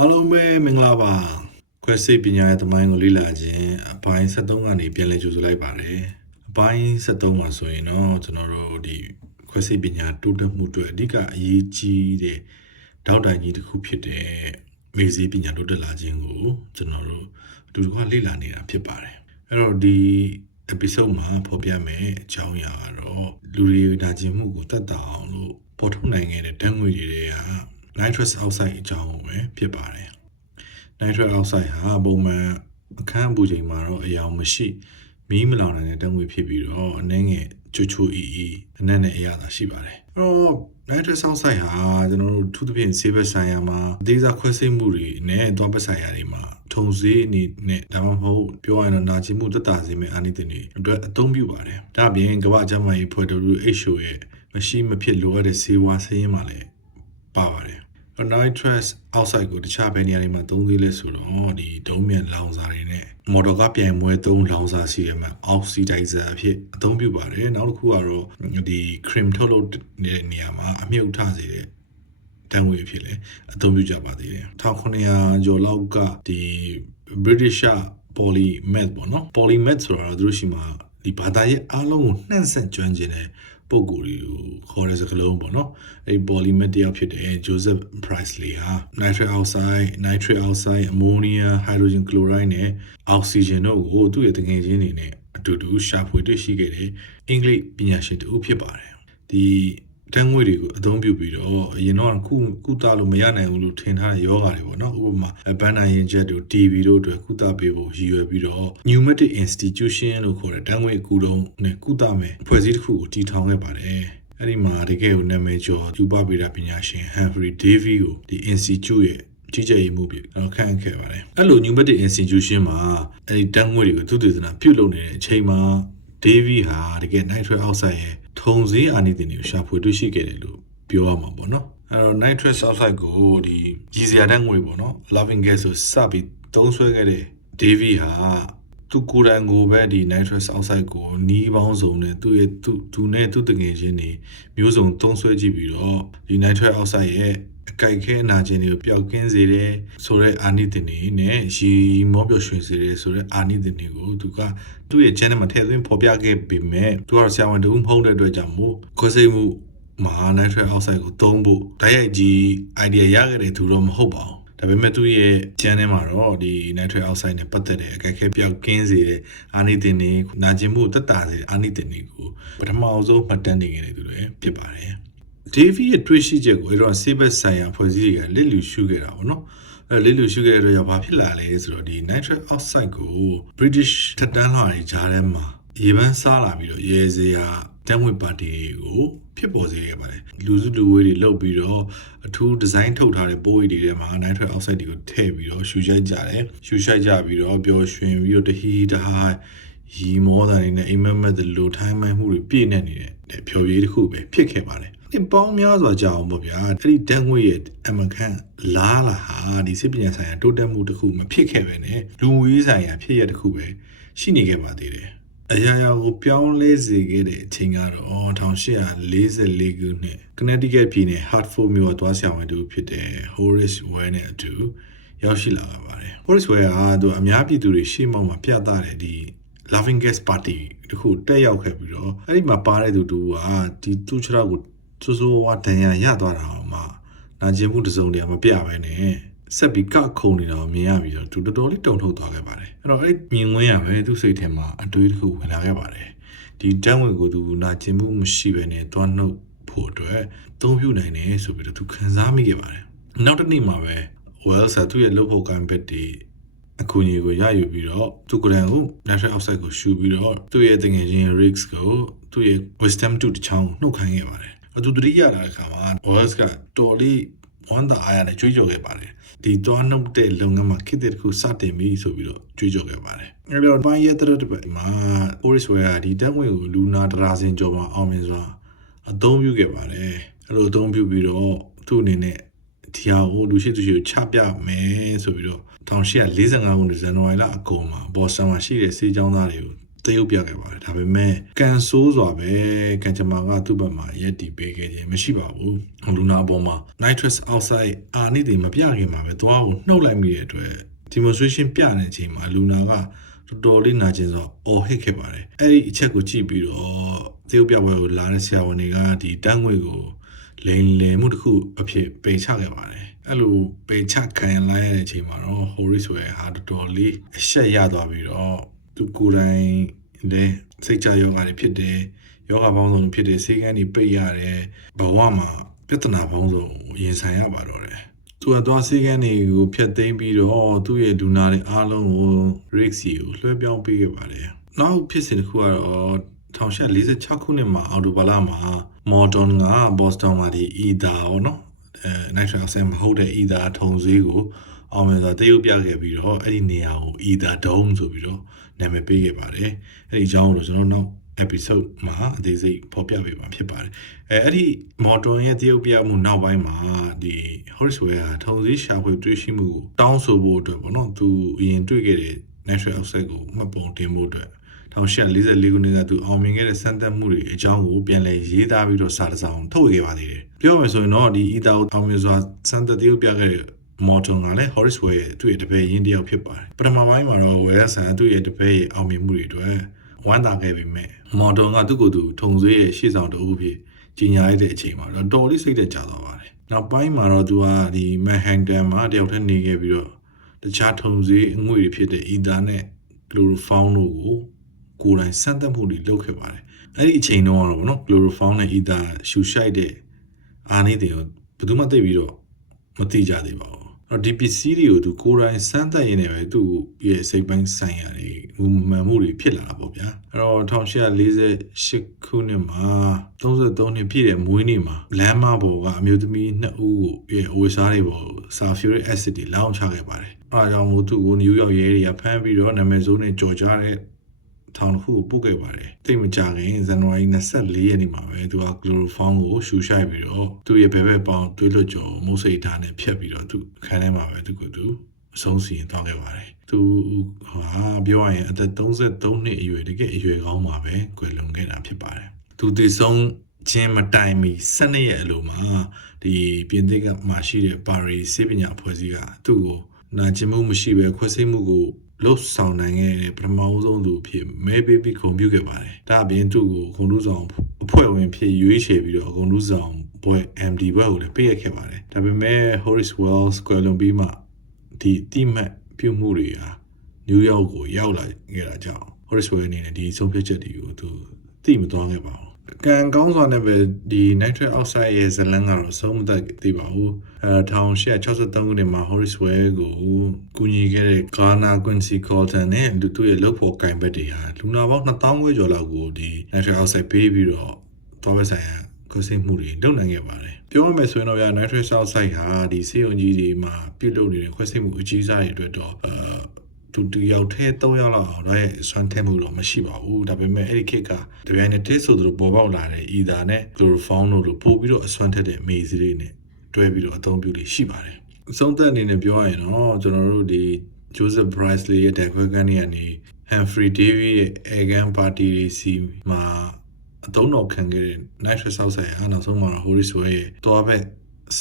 အားလုံးပဲမင်္ဂလာပါခွဲစိတ်ပညာရဲ့သမိုင်းကိုလေ့လာခြင်းအပိုင်း73ကနေပြန်လည်ကြိုဆိုလိုက်ပါတယ်အပိုင်း73မှာဆိုရင်တော့ကျွန်တော်တို့ဒီခွဲစိတ်ပညာတိုးတက်မှုအတွက်အဓိကအရေးကြီးတဲ့ထောက်တိုင်ကြီးတစ်ခုဖြစ်တဲ့မေ့စေးပညာတိုးတက်လာခြင်းကိုကျွန်တော်တို့အတူတကွလေ့လာနေတာဖြစ်ပါတယ်အဲ့တော့ဒီ episode မှာဖော်ပြမယ်အကြောင်းအရာကတော့လူတွေနာကျင်မှုကိုတတ်တာအောင်လို့ပေါ်ထုတ်နိုင်ခဲ့တဲ့တန်းငွေတွေက nitrous oxide အကြောင်းပဲဖြစ်ပါတယ် nitrous oxide ဟာပုံမှန်အခန်းအပူချိန်မှာတော့အယောင်မရှိမီးမလောင်နိုင်တဲ့တန်းငွေဖြစ်ပြီးတော့အနှဲငယ်ချွချွအီအီအနက်နဲ့အရသာရှိပါတယ်အဲ့တော့ nitrous oxide ဟာကျွန်တော်တို့ထူးသဖြင့်ဆေးဘက်ဆိုင်ရာမှာအသေးစားခွဲစိတ်မှုတွေနဲ့သွားဘက်ဆိုင်ရာတွေမှာထုံစေးအနေနဲ့ဒါမှမဟုတ်ပြောရရင်တော့နာကျင်မှုတက်တာစေမယ့်အာနိသင်တွေအတွက်အသုံးပြုပါတယ်ဒါ့အပြင်ကမ္ဘာ့ကျန်းမာရေးဖွဲ့ WHO ရဲ့မရှိမဖြစ်လိုအပ်တဲ့ဆေးဝါးစရင်းမှာလည်းပါပါတယ် nitrous oxide ကိုတခြားဘယ်နေရာတွေမှာသုံးသေးလဲဆိုတော့ဒီဒုံးမြန်လောင်စာတွေနဲ့မော်တော်ကားပြန်မွဲသုံးလောင်စာစီရမှာ oxidizer အဖြစ်အသုံးပြုပါတယ်နောက်တစ်ခုကတော့ဒီ cream ထုတ်လုပ်နေတဲ့နေရာမှာအမြုပ်ထစေတဲ့တန်ငွေအဖြစ်လည်းအသုံးပြုကြပါသေးတယ်1900ကျော်လောက်ကဒီ British polymath ပေါ့နော် polymath ဆိုတာတော့သူတို့ရှိမှာ ဒီဘာသာရေးအားလုံးကိုနှံ့ဆက်ကျွမ်းကျင်တဲ့ပုံကိုယ်တွေကိုခေါ်တဲ့စကားလုံးပေါ့နော်အဲဒီ polymath တယောက်ဖြစ်တဲ့ Joseph Priestley ဟာ nitric oxide nitric oxide ammonia hydrogen chloride နဲ့ oxygen တို့ကိုသူ့ရဲ့တကယ်ချင်းတွေနဲ့အတူတူရှာဖွေတွေ့ရှိခဲ့တဲ့အင်္ဂလိပ်ပညာရှင်တူဖြစ်ပါတယ်ဒီ တန်းငွေတွေကိုအသုံးပြုပြီးတော့အရင်တော့ကုကုသလို့မရနိုင်ဘူးလို့ထင်ထားတဲ့ယောဂါတွေပေါ့နော်ဥပမာဘန်နာရင်ချက်တို့ TB တို့အတွက်ကုသပေးဖို့ရည်ရွယ်ပြီးတော့ Pneumatic Institution လို့ခေါ်တဲ့တန်းငွေအကူတုံးနဲ့ကုသမယ်အဖွဲ့အစည်းတစ်ခုကိုတည်ထောင်ခဲ့ပါတယ်အဲ့ဒီမှာတကယ်ကိုနာမည်ကျော်ယူပပေတာပညာရှင် Humphrey Davy ကိုဒီ Institute ရဲ့ကြီးကြပ်ရေးမှုပြီတော့ခန့်ခဲ့ပါတယ်အဲ့လို Pneumatic Institution မှာအဲ့ဒီတန်းငွေတွေကိုသူတည်သနာပြုတ်လုပ်နေတဲ့အချိန်မှာ Davy ဟာတကယ် nitrous oxide ရဲ့ ထုံစည်းအာနိသင်တွေကိုရှာဖွေတွေ့ရှိခဲ့တယ်လို့ပြောရမှာပေါ့နော်အဲ့တော့ nitrous oxide ကိုဒီရည်စရာတန်းငွေပေါ့နော် loving gas ဆိုစပြီးသုံးဆွဲခဲ့တဲ့ Davy ဟာသူကိုယ်တိုင်ကိုပဲဒီ nitrous oxide ကိုနီးပေါင်းစုံနဲ့သူ့ရဲ့သူသူနဲ့သူ့တငယ်ချင်းတွေမျိုးစုံသုံးဆွဲကြည့်ပြီးတော့ဒီ nitrous oxide ရဲ့အ ကြိုက်ခဲအနာကျင်တွေကိုပျောက်ကင်းစေတယ်ဆိုတော့အာနိသင်တွေနဲ့ရီမောပြောရွှင်စေတယ်ဆိုတော့အာနိသင်တွေကိုသူကသူ့ရဲ့ channel မှာထည့်သွင်းဖော်ပြခဲ့ပေမဲ့သူကတော့ဆရာဝန်တူမဟုတ်တဲ့အတွက်ကြောင့်မို့ခွဲစိတ်မှုမဟာ nitrous oxide ကိုသုံးဖို့တိုက်ရိုက်ကြီး idea ရခဲ့တဲ့သူတော့မဟုတ်ပါဘူးဒါပေမဲ့သူ့ရဲ့ channel မှာတော့ဒီ nitrous oxide နဲ့ပတ်သက်တဲ့အကြိုက်ခဲပျောက်ကင်းစေတဲ့အာနိသင်တွေနာကျင်မှုတက်တာစေတဲ့အာနိသင်တွေကိုပထမအဆုံးမှတ်တမ်းနေခဲ့တဲ့သူတွေဖြစ်ပါတယ် ဒေးဗီရဲ့တွေ့ရှိချက်ကိုအဲ့တော့ဆေးဘက်ဆိုင်ရာဖွဲ့စည်းတွေကလက်လူရှုခဲ့တာပေါ့နော်အဲလက်လူရှုခဲ့တဲ့တော့ဘာဖြစ်လာလဲဆိုတော့ဒီ nitric oxide ကို British ထက်တန်းလာတွေဂျားထဲမှာရေပန်းစားလာပြီးတော့ရေစရာတန်းဝင်ပါတီကိုဖြစ်ပေါ်စေခဲ့ပါတယ်လူစုလူဝေးတွေလောက်ပြီးတော့အထူးဒီဇိုင်းထုတ်ထားတဲ့ပိုးရည်တွေထဲမှာ nitric oxide တွေကိုထည့်ပြီးတော့ရှူရှိုက်ကြတယ်ရှူရှိုက်ကြပြီးတော့ပျော်ရွှင်ပြီးတော့တဟီတဟာရီမောတန်နေနဲ့အိမ်မက်မက်တဲ့လိုထိုင်းမိုင်းမှုတွေပြည့်နေနေတဲ့ဖြော်ရည်တစ်ခုပဲဖြစ်ခဲ့ပါတယ် ဒီပေါင်းများစွာကြာအောင်ပေါ့ဗျာအဲ့ဒီဓာတ်ငွေရဲ့အမခန့်လားလာဟာဒီစိတ်ပညာဆိုင်ရာတိုးတက်မှုတစ်ခုမဖြစ်ခဲ့ပဲねလူမှုရေးဆိုင်ရာဖြစ်ရတစ်ခုပဲရှိနေခဲ့ပါသေးတယ်အရာရာကိုပြောင်းလဲစေခဲ့တဲ့အချိန်ကတော့1844ခုနှစ် Connecticut ပြည်နယ် Hartford မြို့ကသွားဆရာဝန်တူဖြစ်တဲ့ Horace Ware နဲ့အတူရောက်ရှိလာခဲ့ပါတယ် Horace Ware ကသူအများပြည်သူတွေရှေ့မှောက်မှာပြသတဲ့ဒီ Loving Gas Party တခုတက်ရောက်ခဲ့ပြီးတော့အဲ့ဒီမှာပါတဲ့သူတူကဒီသူ့ခြေထောက်ကို စိုးစိုးဝါဒဏ်ရာရသွားတာအောင်မှနာကျင်မှုတစ်စုံတည်းမပြပဲနဲ့ဆက်ပြီးကခုံနေတာကိုမြင်ရပြီးတော့သူတော်တော်လေးတုန်လှုပ်သွားခဲ့ပါတယ်အဲ့တော့အဲ့မြင်ဝင်ရပဲသူ့စိတ်ထဲမှာအတွေးတစ်ခုဝင်လာခဲ့ပါတယ်ဒီတန်းဝင်ကိုသူနာကျင်မှုမရှိပဲနဲ့တွန်းနှုတ်ဖို့အတွက်သုံးပြုနိုင်တယ်ဆိုပြီးတော့သူခံစားမိခဲ့ပါတယ်နောက်တစ်နေ့မှာပဲ Wells ကသူ့ရဲ့လုပ်ဖို့ကံပက်တွေအကူအညီကိုရယူပြီးတော့သူကရန်ကို natural oxide ကိုရှူပြီးတော့သူ့ရဲ့တငယ်ချင်း Riggs ကိုသူ့ရဲ့ wisdom 2တစ်ချောင်းနှုတ်ခိုင်းခဲ့ပါတယ်။ သူတတိယလာတဲ့အခါမှာ Wells ကတော်လေးဝန်တာအားရနဲ့ကြွေးကြော်ခဲ့ပါတယ်။ဒီတွားနှုတ်တဲ့လုပ်ငန်းမှာခေတ်တစ်ခုစတင်ပြီဆိုပြီးတော့ကြွေးကြော်ခဲ့ပါတယ်။အဲဒီတော့ပိုင်းရတဲ့တဲ့ပတ်မှာ Oris Ware ကဒီတက်ဝင်ကိုလူနာတရာစင်ကျော်မှာအောင်မြင်စွာအသုံးပြုခဲ့ပါတယ်။အဲလိုအသုံးပြုပြီးတော့သူ့အနေနဲ့ဒီဟာကိုလူရှိသူရှိကိုချပြမယ်ဆိုပြီးတော့1845ခုနှစ်ဇန်နဝါရီလအကုန်မှာဘော့စတန်မှာရှိတဲ့စေးကျောင်းသားတွေကို တတရုပ်ပြခဲ့ပါတယ်ဒါပေမဲ့ကန်ဆိုးစွာပဲကန်ချမာကသူ့ဘက်မှာရက်တီပေးခဲ့ခြင်းမရှိပါဘူးလူနာအပေါ်မှာ nitrous oxide အာနိတွေမပြခင်မှာပဲသွားကိုနှုတ်လိုက်မိတဲ့အတွက် demonstration ပြတဲ့အချိန်မှာလူနာကတော်တော်လေးနာကျင်စွာအော်ဟစ်ခဲ့ပါတယ်အဲ့ဒီအချက်ကိုကြည့်ပြီးတော့တရုပ်ပြပွဲကိုလာတဲ့ဆရာဝန်တွေကဒီတန်းငွေကိုလိန်လည်မှုတစ်ခုအဖြစ်ပိန်ချခဲ့ပါတယ်အဲ့လိုပိန်ချခံရလိုက်ရတဲ့အချိန်မှာတော့ Horace ဆိုရဲ့ဟာတော်တော်လေးအရှက်ရသွားပြီးတော့ သူကိုယ်တိုင်လည်းစိတ်ကြယောဂါတွေဖြစ်တယ်ယောဂပေါင်းစုံဖြစ်တယ်ဆေးကန်းတွေပိတ်ရတယ်ဘဝမှာပြဿနာပေါင်းစုံရင်ဆိုင်ရပါတော့တယ်သူကသွားဆေးကန်းတွေကိုဖျက်သိမ်းပြီးတော့သူ့ရဲ့ဒူနာတွေအားလုံးကို Rick စီကိုလွှဲပြောင်းပေးခဲ့ပါတယ်နောက်ဖြစ်စဉ်တစ်ခုကတော့1846ခုနှစ်မှာအော်တိုဘာလမှာ Morton က Boston မှာဒီ Ida ပေါ့နော်အဲ Nitric Oxide မဟုတ်တဲ့ Ida ထုံစည်းကို အောင်မြင်စွာတရုပ်ပြခဲ့ပြီးတော့အဲ့ဒီနေရာကို Ida Dome ဆိုပြီးတော့နာမည်ပေးခဲ့ပါတယ်အဲ့ဒီအကြောင်းကိုကျွန်တော်နောက် episode မှာအသေးစိတ်ဖော်ပြပေးမှာဖြစ်ပါတယ်အဲအဲ့ဒီ Morton ရဲ့တရုပ်ပြမှုနောက်ပိုင်းမှာဒီ Horace Ware ဟာထုံစည်းရှာဖွေတွေ့ရှိမှုကိုတောင်းဆိုဖို့အတွက်ပေါ့နော်သူအရင်တွေ့ခဲ့တဲ့ Nitric Oxide ကိုမှတ်ပုံတင်ဖို့အတွက်1844ခုနှစ်ကသူအောင်မြင်ခဲ့တဲ့စမ်းသပ်မှုတွေအကြောင်းကိုပြန်လည်ရေးသားပြီးတော့စာတစ်စောင်ထုတ်ဝေခဲ့ပါသေးတယ်။ပြောမယ်ဆိုရင်တော့ဒီ Ida ကိုအောင်မြင်စွာစမ်းသပ်တရုပ်ပြခဲ့တဲ့ Morton ကလည်း Horace Ware ရဲ့သူ့ရဲ့တပည့်ရင်းတစ်ယောက်ဖြစ်ပါတယ်။ပထမပိုင်းမှာတော့ Ware ဆန်သူ့ရဲ့တပည့်ရဲ့အောင်မြင်မှုတွေအတွက်ဝမ်းသာခဲ့ပေမဲ့ Morton ကသူ့ကိုယ်သူထုံဆွေးရဲ့ရှေ့ဆောင်တအုပ်ဖြစ်ကြီးညာရတဲ့အချိန်မှာတော့တော်လေးစိတ်သက်ကြသွားပါတယ်။နောက်ပိုင်းမှာတော့သူကဒီ Manhattan မှာတယောက်တည်းနေခဲ့ပြီးတော့တခြားထုံဆွေးအငွေတွေဖြစ်တဲ့ Ida နဲ့ Chloroform တို့ကိုကိုယ်တိုင်စမ်းသပ်မှုတွေလုပ်ခဲ့ပါတယ်။အဲ့ဒီအချိန်တုန်းကတော့ဗောနော် Chloroform နဲ့ Ida ရှူရှိုက်တဲ့အာနိတွေကိုဘယ်သူမှသိပြီးတော့မသိကြသေးပါဘူး။ အဲ့ဒီပစ္စည်းတွေကိုသူကိုယ်တိုင်စမ်းသပ်ရင်းနဲ့ပဲသူ့ရဲ့စိတ်ပိုင်းဆိုင်ရာတွေဟိုမှန်မှုတွေဖြစ်လာတာပေါ့ဗျာ။အဲ့တော့1848ခုနှစ်မှာ33နှစ်ပြည့်တဲ့မွေးနေ့မှာလမ်းမပေါ်ကအမျိုးသမီးနှစ်ဦးကိုရဲ့အဝတ်စားတွေပေါ်ဆာဖျူရစ်အက်ဆစ်တွေလောင်းချခဲ့ပါတယ်။အားကြောင့်မို့သူ့ကိုနယူးယောက်ရဲတွေကဖမ်းပြီးတော့နာမည်ဆိုးနဲ့ကြော်ကြတဲ့ ထောင်တစ်ခုကိုပို့ခဲ့ပါတယ်။တိတ်မကြခင်ဇန်နဝါရီ24ရက်နေ့မှာပဲသူကကလိုရိုဖောင်းကိုရှူရှိုက်ပြီးတော့သူ့ရဲ့ဘဲဘဲပေါင်းတွေးလွတ်ကြော်မိုးစိတ်ဓာတ်နဲ့ဖြတ်ပြီးတော့သူအခန်းထဲမှာပဲသူကသူအဆုံးစီရင်သွားခဲ့ပါတယ်။သူဟာပြောရရင်အသက်33နှစ်အရွယ်တကယ်အရွယ်ကောင်းပါပဲ။ကွယ်လွန်ခဲ့တာဖြစ်ပါတယ်။သူတည်ဆုံးချင်းမတိုင်မီ12ရက်အလိုမှာဒီပြင်သစ်ကမှရှိတဲ့ပါရီစေပညာအဖွဲ့အစည်းကသူ့ကိုနာကျင်မှုမရှိပဲခွဲစိတ်မှုကို လှုပ်ဆောင်နိုင်ခဲ့တဲ့ပထမဦးဆုံးသူဖြစ်မဲပေးပြီးခုံပြုခဲ့ပါတယ်။ဒါအပြင်သူ့ကိုခုံလူဆောင်အဖွဲ့ဝင်ဖြစ်ရွေးချယ်ပြီးတော့ခုံလူဆောင်ဘွဲ MD ဘွဲကိုလည်းပေးရခဲ့ပါတယ်။ဒါပေမဲ့ Horace Wells ကွယ်လွန်ပြီးမှဒီတိမှတ်ပြုမှုတွေဟာနယူးယောက်ကိုရောက်လာခဲ့တာကြောင့် Horace Wells အနေနဲ့ဒီဆုံးဖြတ်ချက်တွေကိုသူသိမသွားခဲ့ပါဘူး။ ကံကောင်းစွာနဲ့ပဲဒီ nitric oxide ရဲ့ဇလန်းကတော့ဆုံးမသက်သေးပါဘူးအဲ1863ခုနှစ်မှာ Horace Ware ကိုကူညီခဲ့တဲ့ Ghana Quincy Colton နဲ့လူသူရဲ့လုပ်ဖို့ကင်ဘက်တွေဟာလူနာပေါင်း2000ခွဲကျော်လောက်ကိုဒီ nitric oxide ပေးပြီးတော့သွားပဲဆိုင်ရာကိုစိတ်မှုတွေလုပ်နိုင်ခဲ့ပါတယ်ပြောရမယ်ဆိုရင်တော့ဗျာ nitric oxide ဟာဒီစေယုံကြီးတွေမှာပြုတ်လုပ်နေတဲ့ခွဲစိတ်မှုအကြီးစားတွေအတွက်တော့အာ သူတူရောက်ထဲ၃ရောက်လောက်အောင်တော့ဆွမ်းထဲမှုတော့မရှိပါဘူးဒါပေမဲ့အဲ့ဒီခေတ်ကတပြိုင်နက်တည်းဆိုသူတို့ပေါ်ပေါက်လာတဲ့ ether နဲ့ chloroform တို့လိုပို့ပြီးတော့အဆွမ်းထက်တဲ့မေစီလေးနဲ့တွဲပြီးတော့အသုံးပြုလေးရှိပါတယ်အဆုံးသက်အနေနဲ့ပြောရရင်တော့ကျွန်တော်တို့ဒီ Joseph Brisley ရဲ့တက်ခွဲကန်းနေကနေ Humphrey Davy ရဲ့ Egan Party စီမှာအသုံးတော်ခံခဲ့တဲ့ nitrous oxide ဟာနောက်ဆုံးမှာတော့ Horace Ware ရဲ့တောဘက်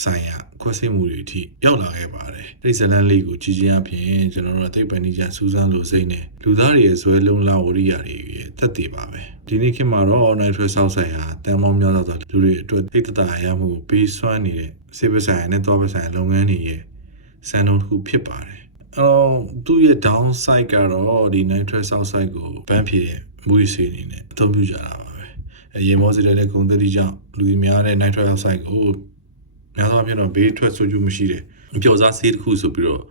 ဆိုင်ရာခွဲစိတ်မှုတွေအထိရောက်လာခဲ့ပါတယ်။အဲဒီဇလန်လေးကိုကြည်ချင်းအပြင်ကျွန်တော်တို့အသိပညာစူးစမ်းလို့စိတ်နဲ့လူသားတွေရဲ့ဇွဲလုံးလာဝရိယတွေရဲ့တက်တည်ပါပဲ။ဒီနေ့ခေတ်မှာတော့ nitrous oxide ဟာတန်မောင်းများစွာသောလူတွေအတွက်သိတတာရမှုကိုပေးစွမ်းနေတဲ့ဆေးပဆိုင်နဲ့တောပဆိုင်လုပ်ငန်းတွေရဲ့စံနှုန်းတစ်ခုဖြစ်ပါတယ်။အော်သူ့ရဲ့ downside ကတော့ဒီ nitrous oxide ကိုပန်းဖြေတဲ့မူရစီအနေနဲ့အသုံးပြုကြတာပါပဲ။အရင်မောစီတဲ့ဂုံတတိကြောင့်လူကြီးများတဲ့ nitrous oxide ကို များသောအားဖြင့်တော့ဘေးထွက်ဆိုးကျူးမရှိတဲ့ပျော်စားဆေးတစ်ခုဆိုပြီးတော့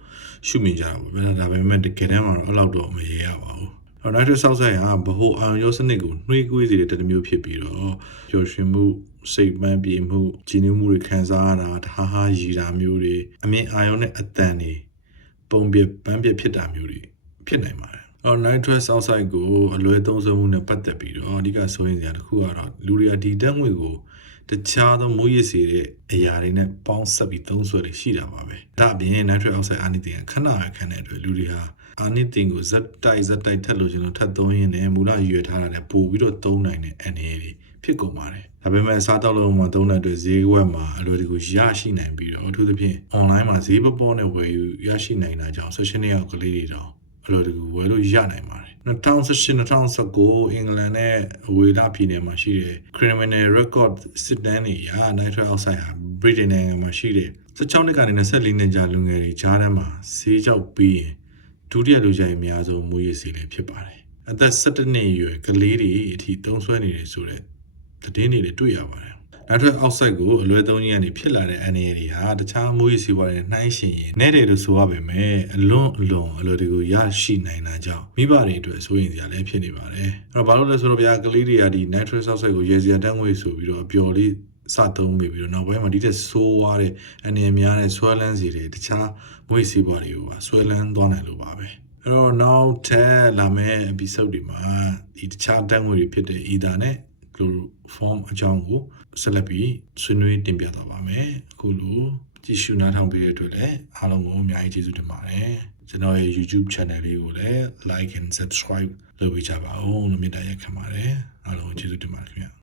ရှုမြင်ကြတာပေါ့ဗျာဒါပေမဲ့တကယ်တမ်းမှာတော့အဲ့လောက်တော့မရေရပါဘူး။အော် nitrous oxide ဟာဗဟိုအာရုံရောစနစ်ကိုနှွေးကွေးစေတဲ့တမျိုးဖြစ်ပြီးတော့ပျော်ရွှင်မှုစိတ်ပန်းပြေမှုကြည်နူးမှုတွေခံစားရတာတဟားဟားရည်တာမျိုးတွေအမြင်အာရုံနဲ့အတန်တွေပုံပြပန်းပြဖြစ်တာမျိုးတွေဖြစ်နိုင်ပါတယ်။အော် nitrous oxide ကိုအလွဲသုံးစွဲမှုနဲ့ပတ်သက်ပြီးတော့အဓိကဆိုရင်စရာတစ်ခုကတော့လူတွေကဒီဓာတ်ငွေကို တခြားသောမူရည်စီတဲ့အရာတွေနဲ့ပေါင်းဆက်ပြီးသုံးဆွဲတွေရှိတာပါပဲဒါအပြင် nitric oxide အာနိသင်ကခဏခဏတဲ့အတွက်လူတွေဟာအာနိသင်ကိုဇက်တိုက်ဇက်တိုက်ထပ်လို့ကျွန်တော်ထပ်သုံးရင်းနဲ့မူလရွယ်ထားတာနဲ့ပို့ပြီးတော့သုံးနိုင်တဲ့အနေအထားဖြစ်ကုန်ပါတယ်ဒါပေမဲ့စားတောက်လုံးမှာသုံးတဲ့အတွက်ဈေးကွက်မှာအလွယ်တကူရရှိနိုင်ပြီးတော့အထူးသဖြင့် online မှာဈေးပပေါနဲ့ဝယ်ယူရရှိနိုင်တာကြောင့် session ရောက်ကလေးတွေတော့ အလွယ်တကူဝယ်လို့ရနိုင်ပါတယ်2018-2019အင်္ဂလန်နဲ့ဝေလာပြည်နယ်မှာရှိတဲ့ criminal record စစ်တမ်းတွေအရ nitric oxide ဟာ Britain နိုင်ငံမှာရှိတဲ့16နှစ်ကနေ24နှစ်ကြာလူငယ်တွေကြားထဲမှာဈေးကြောက်ပြီးရင်ဒုတိယလူကြိုက်အများဆုံးမူရည်စီလေးဖြစ်ပါတယ်အသက်17နှစ်အရွယ်ကလေးတွေအထိတုံးဆွဲနေတယ်ဆိုတဲ့သတင်းတွေလည်းတွေ့ရပါတယ် နောက်ထပ် outside ကိုအလွယ်သုံးကြီးကနေဖြစ်လာတဲ့အနေအရာတွေဟာတခြားမူရည်စီပွားတွေနှိုင်းယှဉ်ရင်နဲ့တယ်လို့ဆိုရပေမဲ့အလွန်အလွန်အလွယ်တကူရရှိနိုင်တာကြောင့်မိဘတွေအတွက်စိုးရိမ်စရာလည်းဖြစ်နေပါတယ်အဲ့တော့ဘာလို့လဲဆိုတော့ဗျာကလေးတွေကဒီ nitrous oxide ကိုရေစရာတန်းငွေဆိုပြီးတော့အပျော်လေးစသုံးမိပြီးတော့နောက်ပိုင်းမှာဒီတက်ဆိုးွားတဲ့အနေအများနဲ့ဆွဲလန်းစီတွေတခြားမွေးစီပွားတွေကိုပါဆွဲလန်းသွားနိုင်လို့ပါပဲအဲ့တော့နောက်ထပ်လာမယ့် episode တွေမှာဒီတခြားတန်းငွေတွေဖြစ်တဲ့ ether နဲ့ chloroform အကြောင်းကိုဆက်လက်ပြီးဆွေးနွေးတင်ပြသွားပါမယ်အခုလိုကြည့်ရှုနားထောင်ပေးတဲ့အတွက်လည်းအားလုံးကိုအများကြီးကျေးဇူးတင်ပါတယ်ကျွန်တော်ရဲ့ YouTube channel လေးကိုလည်း like and subscribe လုပ်ပေးကြပါဦးလို့မေတ္တာရက်ခံပါတယ်အားလုံးကိုကျေးဇူးတင်ပါတယ်ခင်ဗျာ